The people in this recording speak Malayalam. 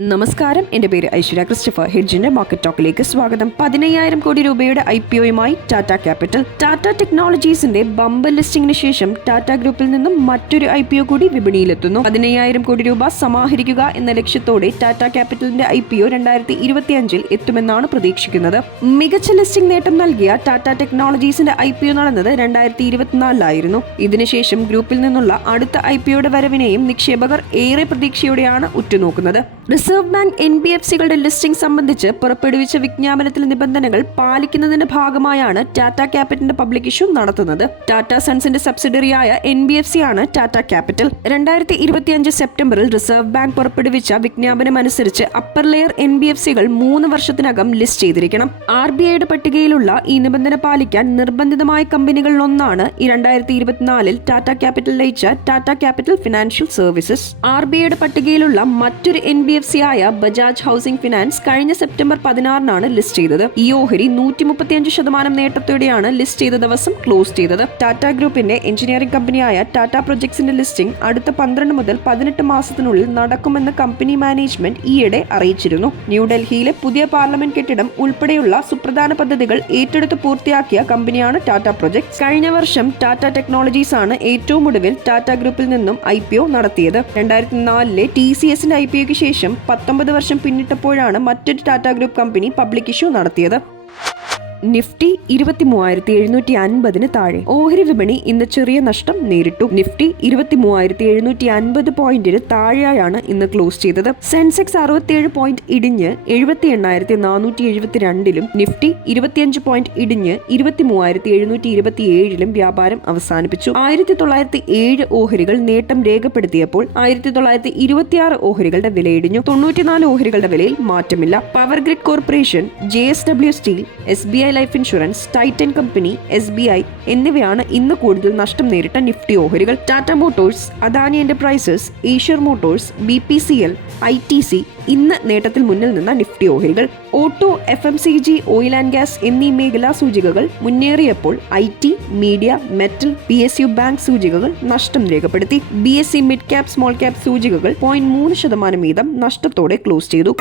നമസ്കാരം. എന്റെ പേര് ഐശ്വര്യ ക്രിസ്റ്റഫർ. ഹെഡ്ജിന്റെ മാർക്കറ്റ് ടോക്കിലേക്ക് സ്വാഗതം. പതിനയ്യായിരം കോടി രൂപയുടെ ഐ പി ഒയുമായി ടാറ്റ ക്യാപിറ്റൽ. ടാറ്റ ടെക്നോളജീസിന്റെ ബമ്പർ ലിസ്റ്റിംഗിന് ശേഷം ടാറ്റ ഗ്രൂപ്പിൽ നിന്നും മറ്റൊരു ഐ പി ഒ കൂടി വിപണിയിലെത്തുന്നു. പതിനയ്യായിരം കോടി രൂപ സമാഹരിക്കുക എന്ന ലക്ഷ്യത്തോടെ ടാറ്റ ക്യാപിറ്റലിന്റെ ഐ പി ഒ രണ്ടായിരത്തി ഇരുപത്തിയഞ്ചിൽ എത്തുമെന്നാണ് പ്രതീക്ഷിക്കുന്നത്. മികച്ച ലിസ്റ്റിംഗ് നേട്ടം നൽകിയ ടാറ്റ ടെക്നോളജീസിന്റെ ഐ പി ഒ നടന്നത് രണ്ടായിരത്തി ഇരുപത്തിനാലിലായിരുന്നു ഇതിനുശേഷം ഗ്രൂപ്പിൽ നിന്നുള്ള അടുത്ത ഐ പി ഒയുടെ വരവിനെയും നിക്ഷേപകർ ഏറെ പ്രതീക്ഷയോടെയാണ് ഉറ്റുനോക്കുന്നത്. Reserve bank N B F സികളുടെ listing സംബന്ധിച്ച് പുറപ്പെടുവിച്ച വിജ്ഞാപനത്തിലെ നിബന്ധനകൾ പാലിക്കുന്നതിന്റെ ഭാഗമായാണ് ടാറ്റ ക്യാപിറ്റലിന്റെ പബ്ലിക് ഇഷ്യൂ നടത്തുന്നത്. ടാറ്റ സൺസിന്റെ സബ്സിഡറിയായ എൻ ബി എഫ് സി ആണ് ടാറ്റ ക്യാപിറ്റൽ രണ്ടായിരത്തി ഇരുപത്തിയഞ്ച് സെപ്റ്റംബറിൽ റിസർവ് ബാങ്ക് പുറപ്പെടുവിച്ച വിജ്ഞാപനം അനുസരിച്ച് upper layer N B F സികൾ മൂന്ന് വർഷത്തിനകം ലിസ്റ്റ് ചെയ്തിരിക്കണം. ആർ ബി ഐയുടെ പട്ടികയിലുള്ള ഈ നിബന്ധന പാലിക്കാൻ നിർബന്ധിതമായ കമ്പനികളിലൊന്നാണ് ഈ രണ്ടായിരത്തി ഇരുപത്തിനാലിൽ Tata capital ലയിച്ച Tata capital financial services R B ഐയുടെ പട്ടികയിലുള്ള മറ്റൊരു എൻ ബി എഫ് സി ആയ ബജാജ് ഹൗസിംഗ് ഫിനാൻസ് കഴിഞ്ഞ സെപ്റ്റംബർ പതിനാറിനാണ് ലിസ്റ്റ് ചെയ്തത്. ഈ ഓഹരി നൂറ്റി മുപ്പത്തിയഞ്ച് ശതമാനം നേട്ടത്തോടെയാണ് ലിസ്റ്റ് ചെയ്ത ദിവസം ക്ലോസ് ചെയ്തത്. ടാറ്റ ഗ്രൂപ്പിന്റെ എഞ്ചിനീയറിംഗ് കമ്പനിയായ ടാറ്റ പ്രൊജക്ട്സിന്റെ ലിസ്റ്റിംഗ് അടുത്ത പന്ത്രണ്ട് മുതൽ പതിനെട്ട് മാസത്തിനുള്ളിൽ നടക്കുമെന്ന് കമ്പനി മാനേജ്മെന്റ് ഈയിടെ അറിയിച്ചിരുന്നു. ന്യൂഡൽഹിയിലെ പുതിയ പാർലമെന്റ് കെട്ടിടം ഉൾപ്പെടെയുള്ള സുപ്രധാന പദ്ധതികൾ ഏറ്റെടുത്ത് പൂർത്തിയാക്കിയ കമ്പനിയാണ് ടാറ്റ പ്രൊജക്ട്സ്. കഴിഞ്ഞ വർഷം ടാറ്റ ടെക്നോളജീസ് ആണ് ഏറ്റവും ഒടുവിൽ ടാറ്റ ഗ്രൂപ്പിൽ നിന്നും ഐ നടത്തിയത്. രണ്ടായിരത്തി നാലിലെ ടി സി എസിന്റെ ഐ പി ഒക്ക് ശേഷം പത്തൊമ്പത് വർഷം പിന്നിട്ടപ്പോഴാണ് മറ്റൊരു Tata group company public issue നടത്തിയത്. നിഫ്റ്റി ഇരുപത്തി മൂവായിരത്തി എഴുന്നൂറ്റി അൻപതിന് താഴെ. ഓഹരി വിപണി ഇന്ന് ചെറിയ നഷ്ടം നേരിട്ടു. നിഫ്റ്റി ഇരുപത്തി മൂവായിരത്തി എഴുന്നൂറ്റി അൻപത് പോയിന്റിന് താഴെയാണ് ഇന്ന് ക്ലോസ് ചെയ്തത്. സെൻസെക്സ് അറുപത്തിയേഴ് പോയിന്റ് ഇടിഞ്ഞ് എഴുപത്തി എണ്ണായിരത്തി നാനൂറ്റി എഴുപത്തിരണ്ടിലും നിഫ്റ്റി ഇരുപത്തിയഞ്ച് പോയിന്റ് ഇടിഞ്ഞ് ഇരുപത്തി മൂവായിരത്തി എഴുന്നൂറ്റി ഇരുപത്തി ഏഴിലും വ്യാപാരം അവസാനിപ്പിച്ചു. ആയിരത്തി തൊള്ളായിരത്തി ഏഴ് ഓഹരികൾ നേട്ടം രേഖപ്പെടുത്തിയപ്പോൾ ആയിരത്തി തൊള്ളായിരത്തി ഇരുപത്തിയാറ് ഓഹരികളുടെ വിലയിടിഞ്ഞു. തൊണ്ണൂറ്റിനാല് ഓഹരികളുടെ വിലയിൽ മാറ്റമില്ല. Power grid corporation J S W steel S B I life insurance Titan company S B I എന്നിവയാണ് ഇന്ന് കൂടുതൽ നഷ്ടം നേരിട്ട നിഫ്റ്റി ഓഹരികൾ. Tata motors Adani enterprises Eicher motors B P C L I T C ഇന്ന് നേട്ടത്തിൽ മുന്നിൽ നിന്ന നിഫ്റ്റി ഓഹരികൾ. Auto F M C G oil and gas എന്നീ മേഖലാ സൂചികകൾ മുന്നേറിയപ്പോൾ I T media metal P S U bank സൂചികകൾ നഷ്ടം രേഖപ്പെടുത്തി. B S E mid cap small cap സൂചികകൾ പോയിന്റ് മൂന്ന് ശതമാനം വീതം നഷ്ടത്തോടെ ക്ലോസ് ചെയ്തു.